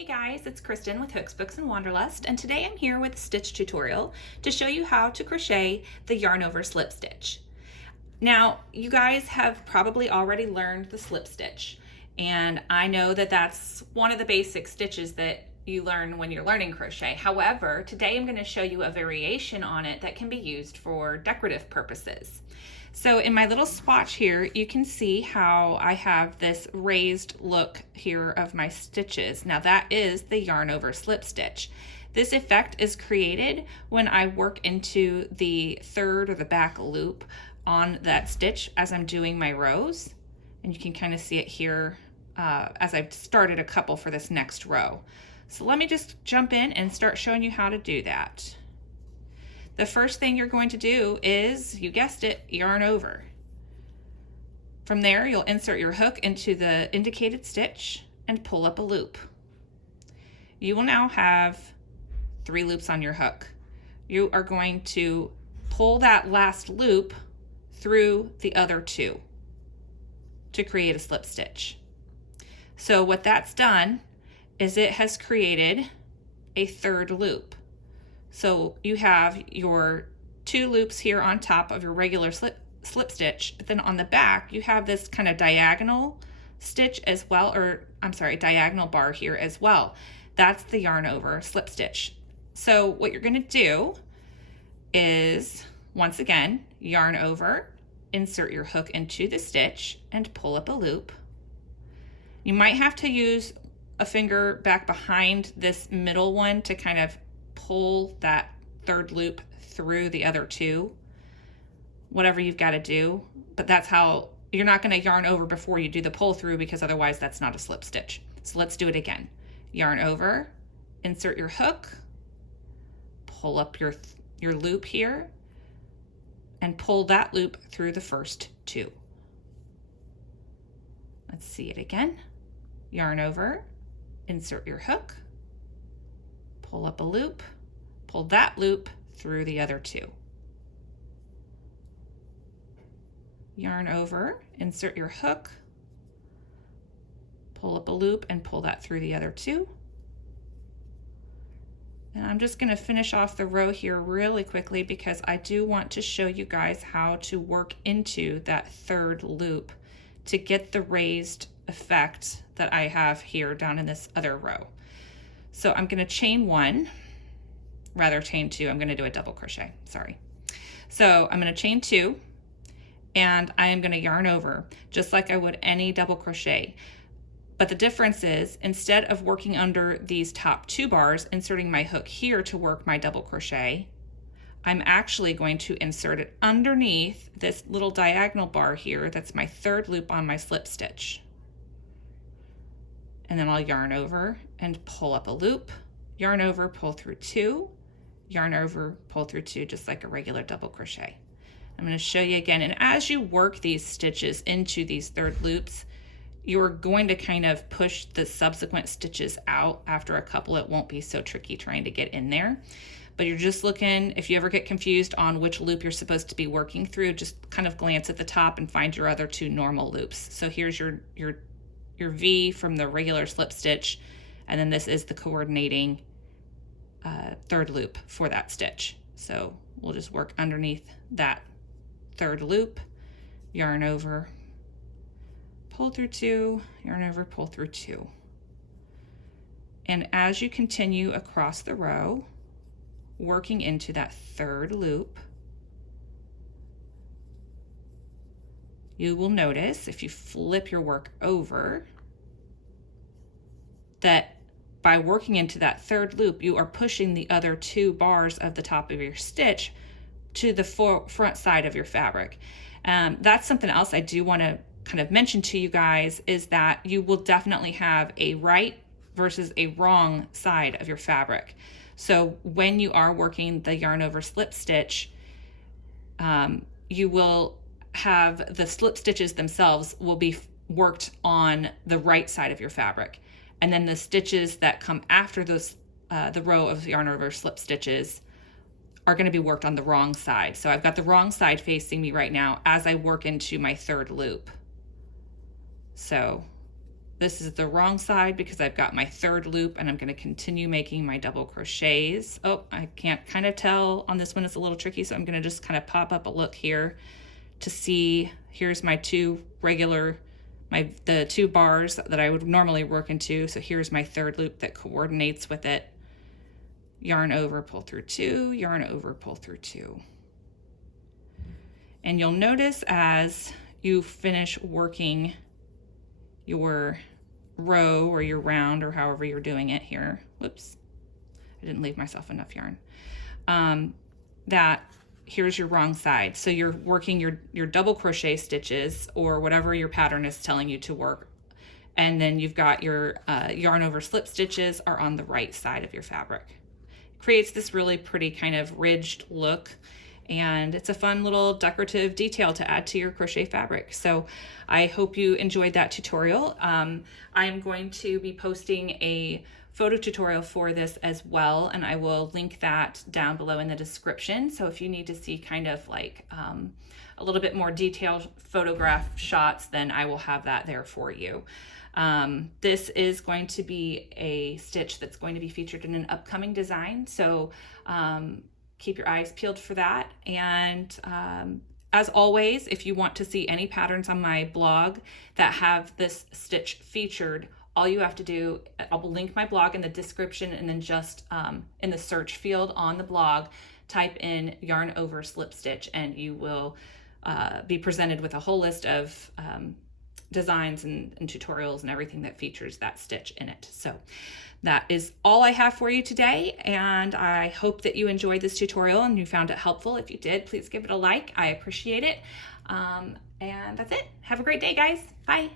Hey guys, it's Kristen with Hooks, Books, and Wanderlust, and today I'm here with a stitch tutorial to show you how to crochet the yarn over slip stitch. Now, you guys have probably already learned the slip stitch, and I know that that's one of the basic stitches that you learn when you're learning crochet. However, today I'm going to show you a variation on it that can be used for decorative purposes. So in my little swatch here, you can see how I have this raised look here of my stitches. Now that is the yarn over slip stitch. This effect is created when I work into the third or the back loop on that stitch as I'm doing my rows. And you can kind of see it here as I've started a couple for this next row. So let me just jump in and start showing you how to do that. The first thing you're going to do is, you guessed it, yarn over. From there, you'll insert your hook into the indicated stitch and pull up a loop. You will now have 3 loops on your hook. You are going to pull that last loop through the other 2 to create a slip stitch. So what that's done is it has created a 3rd loop. So you have your 2 loops here on top of your regular slip stitch, but then on the back you have this kind of diagonal stitch as well, or I'm sorry, diagonal bar here as well. That's the yarn over slip stitch. So what you're going to do is, once again, yarn over, insert your hook into the stitch and pull up a loop. You might have to use a finger back behind this middle one to kind of pull that 3rd loop through the other 2, whatever you've got to do, but that's how you're not going to yarn over before you do the pull through, because otherwise that's not a slip stitch. So let's do it again. Yarn over, insert your hook, pull up your loop here, and pull that loop through the first 2. Let's see it again. Yarn over, insert your hook, pull up a loop, pull that loop through the other 2. Yarn over, insert your hook, pull up a loop and pull that through the other 2. And I'm just going to finish off the row here really quickly because I do want to show you guys how to work into that 3rd loop to get the raised effect that I have here down in this other row. So I'm going to chain 1, rather chain 2. I'm going to do a double crochet, sorry. So I'm going to chain 2 and I am going to yarn over just like I would any double crochet. But the difference is, instead of working under these top 2 bars, inserting my hook here to work my double crochet, I'm actually going to insert it underneath this little diagonal bar here. That's my 3rd loop on my slip stitch. And then I'll yarn over and pull up a loop, yarn over, pull through 2, yarn over, pull through 2, just like a regular double crochet. I'm going to show you again. And as you work these stitches into these 3rd loops, you're going to kind of push the subsequent stitches out. After a couple, it won't be so tricky trying to get in there. But you're just looking, if you ever get confused on which loop you're supposed to be working through, just kind of glance at the top and find your other 2 normal loops. So here's your V from the regular slip stitch, and then this is the coordinating 3rd loop for that stitch. So we'll just work underneath that 3rd loop, yarn over, pull through 2, yarn over, pull through 2. And as you continue across the row, working into that 3rd loop, you will notice, if you flip your work over, that by working into that 3rd loop, you are pushing the other 2 bars of the top of your stitch to the front side of your fabric. That's something else I do want to kind of mention to you guys, is that you will definitely have a right versus a wrong side of your fabric. So when you are working the yarn over slip stitch, you will have the slip stitches themselves will be worked on the right side of your fabric. And then the stitches that come after those, the row of yarn over slip stitches, are going to be worked on the wrong side. So I've got the wrong side facing me right now as I work into my 3rd loop. So This is the wrong side because I've got my third loop, and I'm going to continue making my double crochets. Oh, I can't kind of tell on this one, it's a little tricky, so I'm going to just kind of pop up a look here to see. Here's my two regular, the two bars that I would normally work into. So here's my third loop that coordinates with it. Yarn over, pull through two, yarn over, pull through two. And you'll notice as you finish working your row or your round or however you're doing it here, whoops, I didn't leave myself enough yarn, that here's your wrong side. So you're working your double crochet stitches or whatever your pattern is telling you to work, and then you've got your yarn over slip stitches are on the right side of your fabric. It creates this really pretty kind of ridged look, and it's a fun little decorative detail to add to your crochet fabric. So I hope you enjoyed that tutorial. I'm going to be posting a photo tutorial for this as well, and I will link that down below in the description. So if you need to see kind of like a little bit more detailed photograph shots, then I will have that there for you. This is going to be a stitch that's going to be featured in an upcoming design. So keep your eyes peeled for that. And as always, if you want to see any patterns on my blog that have this stitch featured, all you have to do, I will link my blog in the description, and then just in the search field on the blog, type in yarn over slip stitch, and you will be presented with a whole list of designs and tutorials and everything that features that stitch in it. So that is all I have for you today, and I hope that you enjoyed this tutorial and you found it helpful. If you did, please give it a like. I appreciate it. And that's it. Have a great day, guys. Bye.